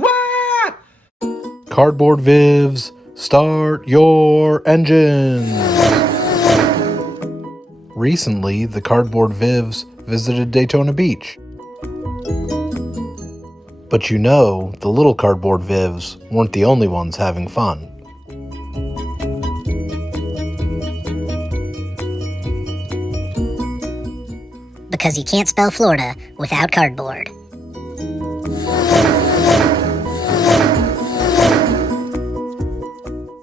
What? Cardboard Vivs, start your engines. Recently, the Cardboard Vivs visited Daytona Beach. But you know, the Little Cardboard Vivs weren't the only ones having fun. Because you can't spell Florida without cardboard.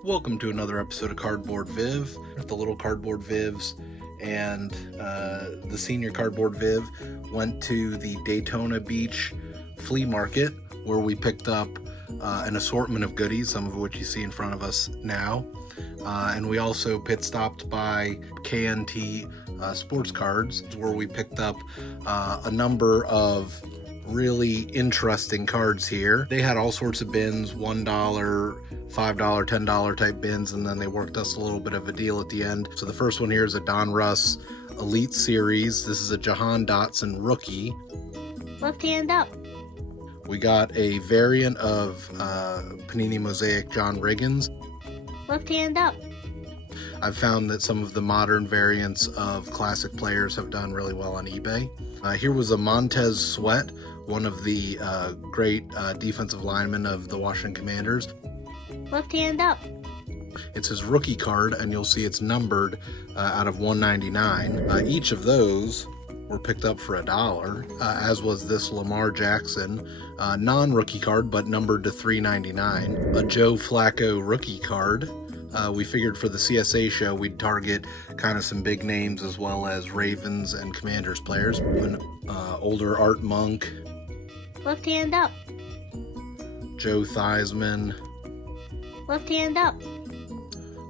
Welcome to another episode of Cardboard Viv, the Little Cardboard Vivs and the Senior Cardboard Viv went to the Daytona Beach Flea Market, where we picked up an assortment of goodies, some of which you see in front of us now. And we also pit stopped by KnT Sports Cards, where we picked up a number of really interesting cards here. They had all sorts of bins, $1, $5, $10 type bins, and then they worked us a little bit of a deal at the end. So the first one here is a Don Russ Elite Series. This is a Jahan Dotson rookie. Left hand up. We got a variant of Panini Mosaic John Riggins. Left hand up. I've found that some of the modern variants of classic players have done really well on eBay. Here was a Montez Sweat, one of the great defensive linemen of the Washington Commanders. Left hand up. It's his rookie card, and you'll see it's numbered out of 199. Each of those were picked up for $1, as was this Lamar Jackson non-rookie card, but numbered to $3.99. A Joe Flacco rookie card. We figured for the CSA show we'd target kind of some big names as well as Ravens and Commanders players. An older Art Monk. Left hand up. Joe Theismann. Left hand up.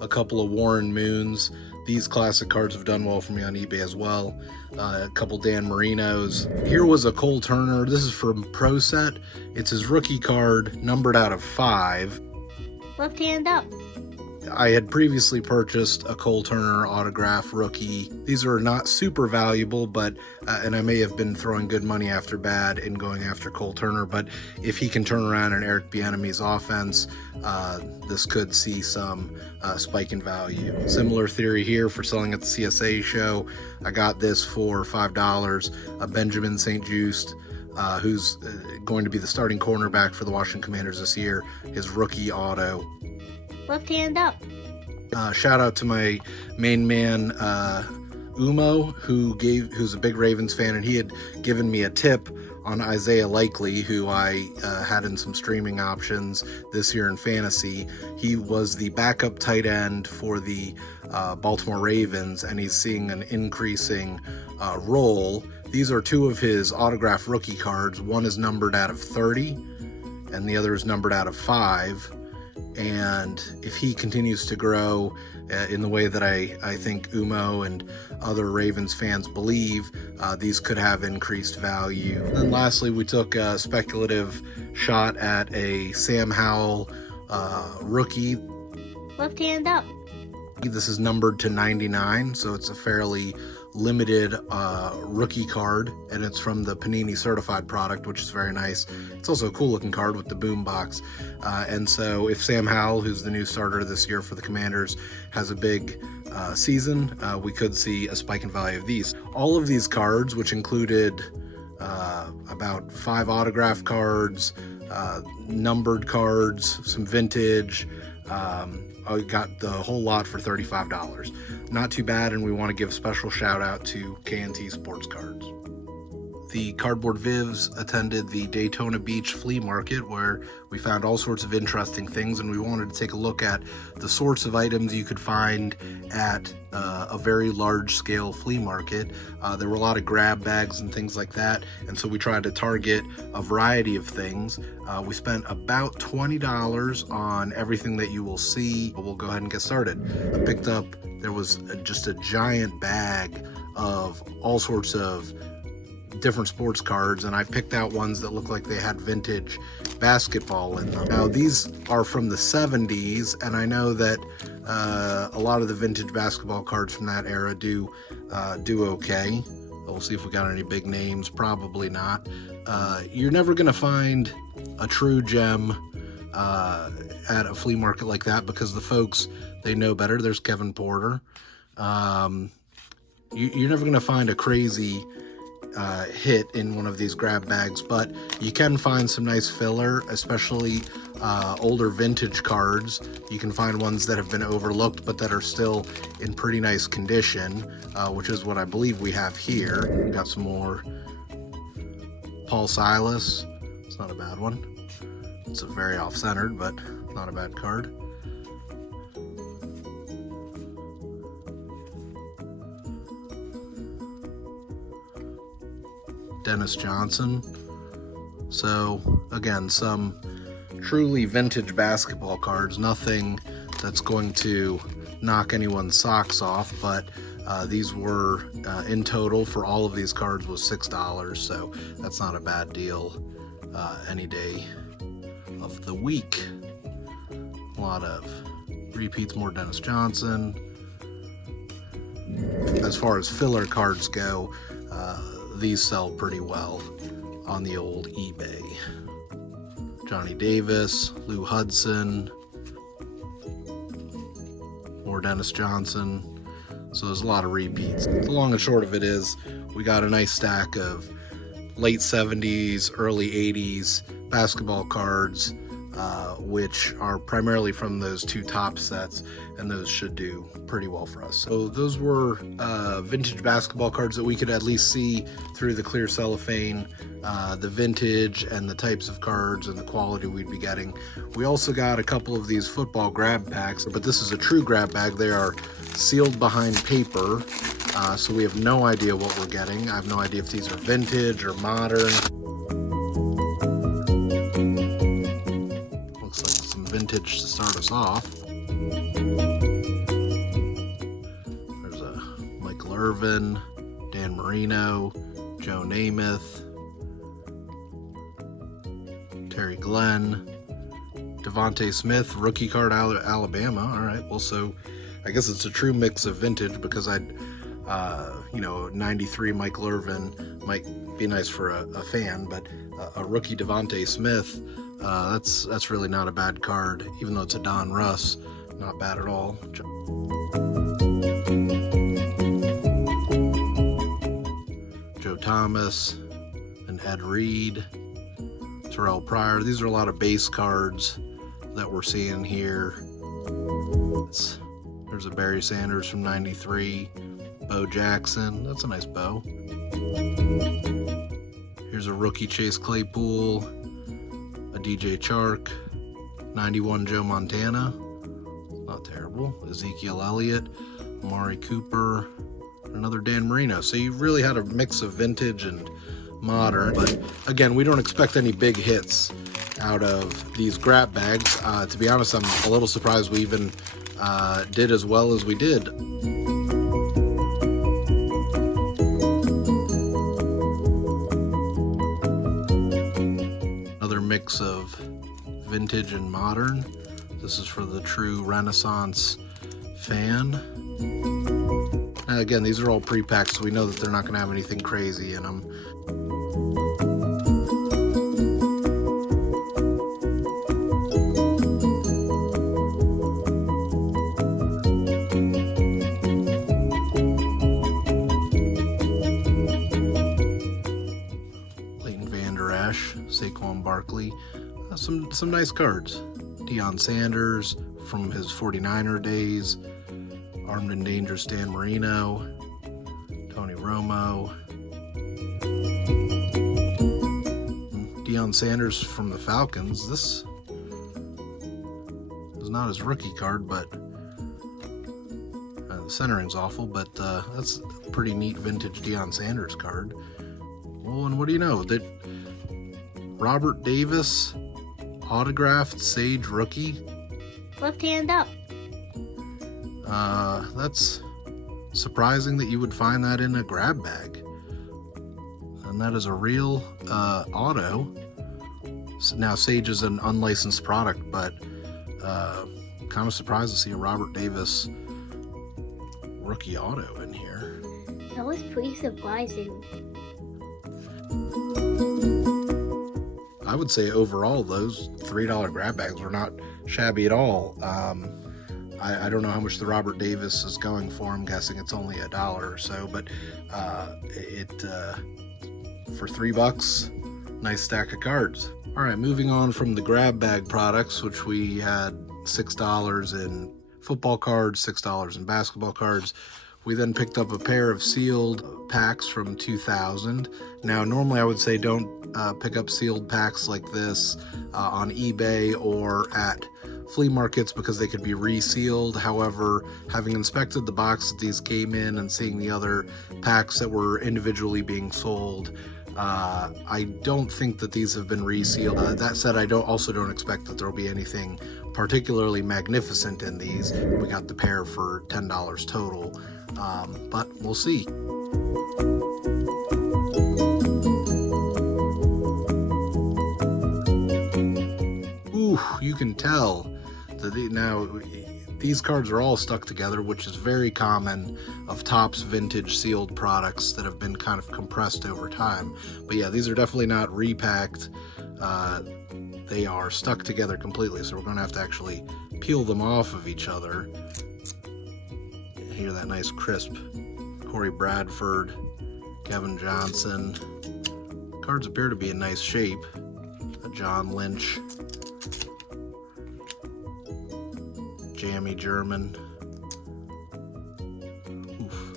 A couple of Warren Moons. These classic cards have done well for me on eBay as well. A couple Dan Marinos. Here was a Cole Turner. This is from Pro Set. It's his rookie card, numbered out of 5. Left hand up. I had previously purchased a Cole Turner autograph rookie. These are not super valuable, but and I may have been throwing good money after bad in going after Cole Turner, but if he can turn around an Eric Bieniemy's offense, this could see some spike in value. Similar theory here for selling at the CSA show. I got this for $5, a Benjamin St-Juste, who's going to be the starting cornerback for the Washington Commanders this year, his rookie auto. Left hand up. Shout out to my main man, Umo, who's a big Ravens fan, and he had given me a tip on Isaiah Likely, who I had in some streaming options this year in fantasy. He was the backup tight end for the Baltimore Ravens, and he's seeing an increasing role. These are two of his autograph rookie cards. One is numbered out of 30, and the other is numbered out of 5. And if he continues to grow in the way that I think Umo and other Ravens fans believe, these could have increased value. And then lastly, we took a speculative shot at a Sam Howell rookie. Left hand up. This is numbered to 99, so it's a fairly limited rookie card, and it's from the Panini certified product, which is very nice. It's also a cool looking card with the boom box, and so if Sam Howell, who's the new starter this year for the Commanders, has a big season, we could see a spike in value of these. All of these cards, which included about 5 autograph cards, numbered cards, some vintage, I got the whole lot for $35. Not too bad, and we want to give a special shout out to KnT Sports Cards. The Cardboard Vivs attended the Daytona Beach Flea Market, where we found all sorts of interesting things, and we wanted to take a look at the sorts of items you could find at a very large-scale flea market. There were a lot of grab bags and things like that, and so we tried to target a variety of things. We spent about $20 on everything that you will see. We'll go ahead and get started. I picked up, there was just a giant bag of all sorts of different sports cards, and I picked out ones that look like they had vintage basketball in them. Now these are from the 70s, and I know that a lot of the vintage basketball cards from that era do okay. We'll see if we got any big names. Probably not. You're never going to find a true gem at a flea market like that, because the folks, they know better. There's Kevin Porter. You're never going to find a crazy hit in one of these grab bags, but you can find some nice filler, especially older vintage cards. You can find ones that have been overlooked but that are still in pretty nice condition, which is what I believe we have here. We got some more Paul Silas. It's not a bad one. It's a very off-centered, but not a bad card. Dennis Johnson. So again, some truly vintage basketball cards, nothing that's going to knock anyone's socks off, but these were in total for all of these cards was $6, so that's not a bad deal any day of the week. A lot of repeats, more Dennis Johnson. As far as filler cards go, these sell pretty well on the old eBay. Johnny Davis, Lou Hudson, more Dennis Johnson. So there's a lot of repeats. The long and short of it is we got a nice stack of late 70s, early 80s basketball cards, which are primarily from those two top sets, and those should do pretty well for us. So those were vintage basketball cards that we could at least see through the clear cellophane, the vintage and the types of cards and the quality we'd be getting. We also got a couple of these football grab packs, but this is a true grab bag. They are sealed behind paper, so we have no idea what we're getting. I have no idea if these are vintage or modern. Looks like some vintage to start us off. There's a Michael Irvin, Dan Marino, Joe Namath, Terry Glenn, Devontae Smith, rookie card out of Alabama. All right, well, so I guess it's a true mix of vintage, because I'd, 93 Michael Irvin might be nice for a fan, but a rookie Devontae Smith, that's really not a bad card, even though it's a Don Russ, not bad at all. Joe Thomas and Ed Reed, Terrell Pryor. These are a lot of base cards that we're seeing here. There's a Barry Sanders from 93, Bo Jackson. That's a nice bow. Here's a rookie Chase Claypool, a DJ Chark, 91 Joe Montana. Not terrible. Ezekiel Elliott, Amari Cooper, another Dan Marino. So you really had a mix of vintage and modern, but again, we don't expect any big hits out of these grab bags. To be honest, I'm a little surprised we even did as well as we did. Another mix of vintage and modern. This is for the true Renaissance fan. And again, these are all pre-packed, so we know that they're not going to have anything crazy in them. Saquon Barkley, some nice cards. Deion Sanders from his 49er days, Armed and Dangerous Dan Marino, Tony Romo, Deion Sanders from the Falcons. This is not his rookie card, but the centering's awful, but that's a pretty neat vintage Deion Sanders card. Well, and what do you know? That Robert Davis, autographed Sage rookie. Left hand up. That's surprising that you would find that in a grab bag. And that is a real auto. Now, Sage is an unlicensed product, but kind of surprised to see a Robert Davis rookie auto in here. That was pretty surprising. I would say overall those $3 grab bags were not shabby at all. I don't know how much the Robert Davis is going for. I'm guessing it's only $1 or so, but for $3, nice stack of cards. All right, moving on from the grab bag products, which we had $6 in football cards, $6 in basketball cards. We then picked up a pair of sealed packs from 2000. Now, normally I would say don't pick up sealed packs like this on eBay or at flea markets because they could be resealed. However, having inspected the box that these came in and seeing the other packs that were individually being sold, I don't think that these have been resealed. That said, I also don't expect that there will be anything particularly magnificent in these. We got the pair for $10 total, but we'll see. Ooh, you can tell that now these cards are all stuck together, which is very common of Topps vintage sealed products that have been kind of compressed over time. But yeah, these are definitely not repacked. They are stuck together completely, so we're going to have to actually peel them off of each other. Hear that nice crisp Corey Bradford, Kevin Johnson. Cards appear to be in nice shape. A John Lynch, Jammy German. Oof.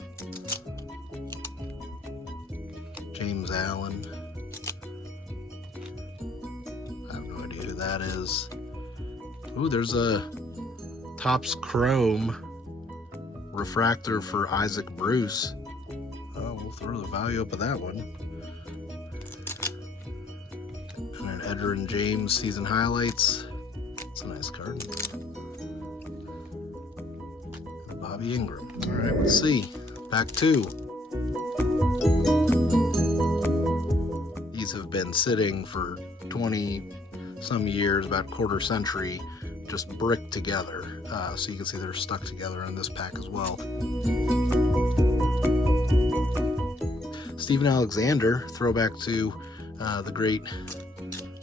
James Allen. I have no idea who that is. Ooh, there's a Topps Chrome refractor for Isaac Bruce. Oh, we'll throw the value up of that one. And an Edgerrin James season highlights. It's a nice card. Bobby Ingram. All right, let's see. Pack 2. These have been sitting for 20 some years, about a quarter century, just bricked together. So you can see they're stuck together in this pack as well. Steven Alexander, throwback to the great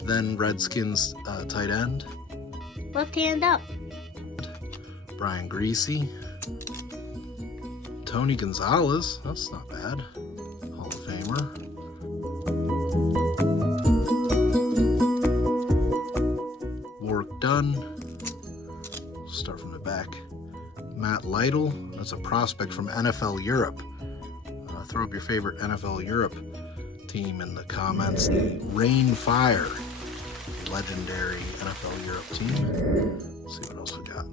then Redskins tight end. Left hand up. Brian Greasy. Tony Gonzalez, that's not bad. Hall of Famer. Work done. Start from the back. Matt Lytle, that's a prospect from NFL Europe. Throw up your favorite NFL Europe team in the comments. The Rain Fire, legendary NFL Europe team. Let's see what else we got.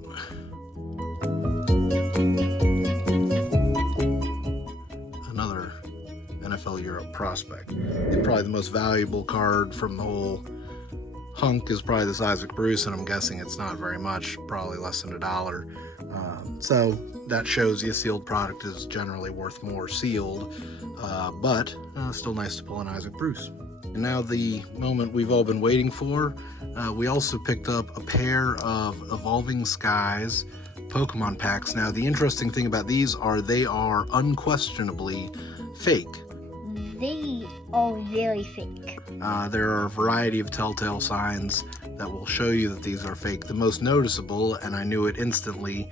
Another NFL Europe prospect. Probably the most valuable card from the whole hunk is probably this Isaac Bruce, and I'm guessing it's not very much, probably less than $1. So that shows you sealed product is generally worth more sealed, but still nice to pull an Isaac Bruce. And now the moment we've all been waiting for. We also picked up a pair of Evolving Skies Pokemon packs. Now the interesting thing about these are they are unquestionably fake. They are very fake. There are a variety of telltale signs that will show you that these are fake. The most noticeable, and I knew it instantly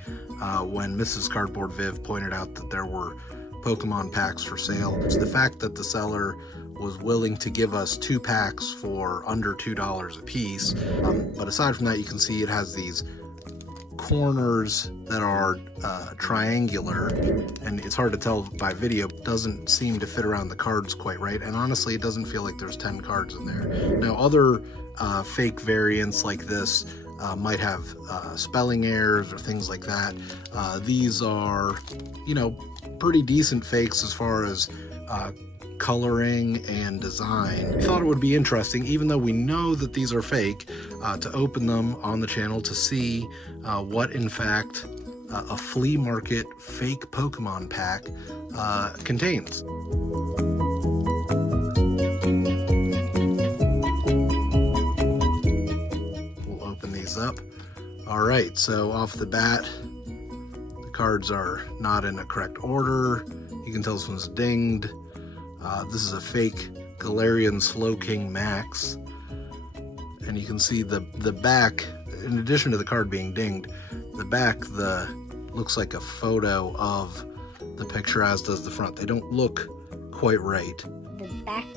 when Mrs. Cardboard Viv pointed out that there were Pokemon packs for sale, is the fact that the seller was willing to give us 2 packs for under $2 a piece. But aside from that, you can see it has these corners that are triangular, and it's hard to tell by video. It doesn't seem to fit around the cards quite right, and honestly it doesn't feel like there's 10 cards in there. Now other fake variants like this might have spelling errors or things like that. These are, you know, pretty decent fakes as far as coloring and design. I thought it would be interesting, even though we know that these are fake, to open them on the channel to see what in fact a flea market fake Pokemon pack contains. We'll open these up. All right, so off the bat, the cards are not in a correct order. You can tell this one's dinged. This is a fake Galarian Slow King Max. And you can see the back, in addition to the card being dinged, the back looks like a photo of the picture, as does the front. They don't look quite right. The backs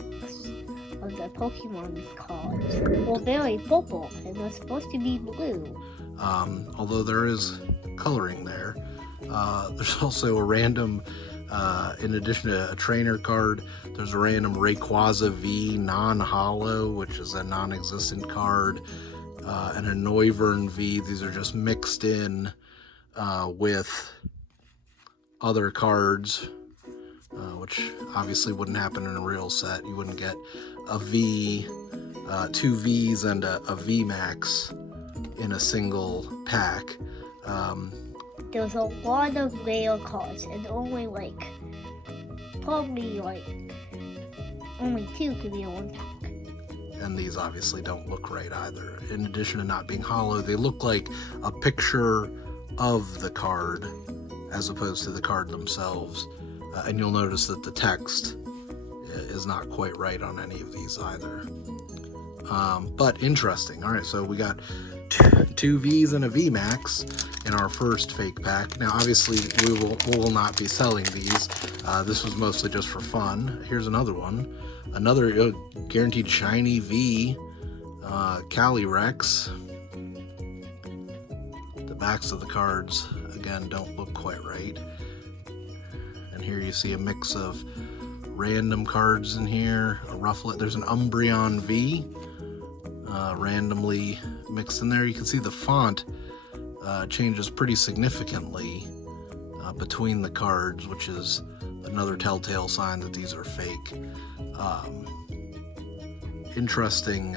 of the Pokemon cards were very purple and they're supposed to be blue. Although there is coloring there. There's also a random, in addition to a trainer card, there's a random Rayquaza V non-holo, which is a non-existent card, and a Noivern V. These are just mixed in with other cards, which obviously wouldn't happen in a real set. You wouldn't get a V, two Vs and a V Max in a single pack. There's a lot of rare cards and only probably only 2 could be in one pack. And these obviously don't look right either. In addition to not being hollow, they look like a picture of the card as opposed to the card themselves. And you'll notice that the text is not quite right on any of these either. But interesting. All right, so we got two Vs and a V Max in our first fake pack. Now, obviously, we will not be selling these. This was mostly just for fun. Here's another one. Another guaranteed shiny V, Calyrex. The backs of the cards, again, don't look quite right. And here you see a mix of random cards in here. A Rufflet. There's an Umbreon V, randomly mixed in there. You can see the font changes pretty significantly between the cards, which is another telltale sign that these are fake. Interesting,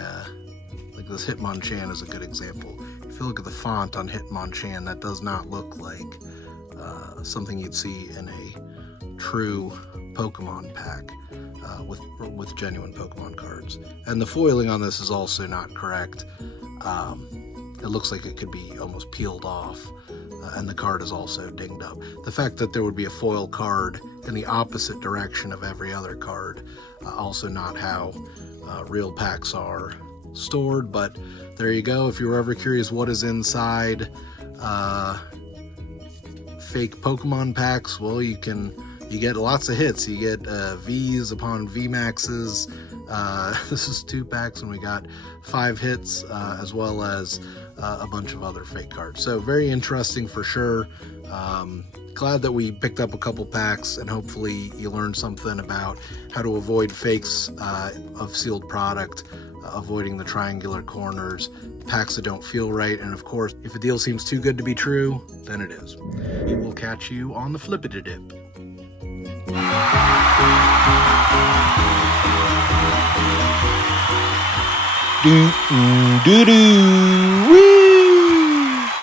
like this Hitmonchan is a good example. If you look at the font on Hitmonchan, that does not look like something you'd see in a true Pokemon pack with genuine Pokemon cards. And the foiling on this is also not correct. It looks like it could be almost peeled off, and the card is also dinged up. The fact that there would be a foil card in the opposite direction of every other card, also not how real packs are stored, but there you go. If you were ever curious what is inside fake Pokemon packs, well, you get lots of hits. You get Vs upon VMAXs. This is 2 packs, and we got 5 hits, as well as a bunch of other fake cards. So very interesting for sure. Glad that we picked up a couple packs, and hopefully you learned something about how to avoid fakes of sealed product, avoiding the triangular corners, packs that don't feel right, and of course, if a deal seems too good to be true, then it is. We will catch you on the Flip-It-A-Dip. Do do do.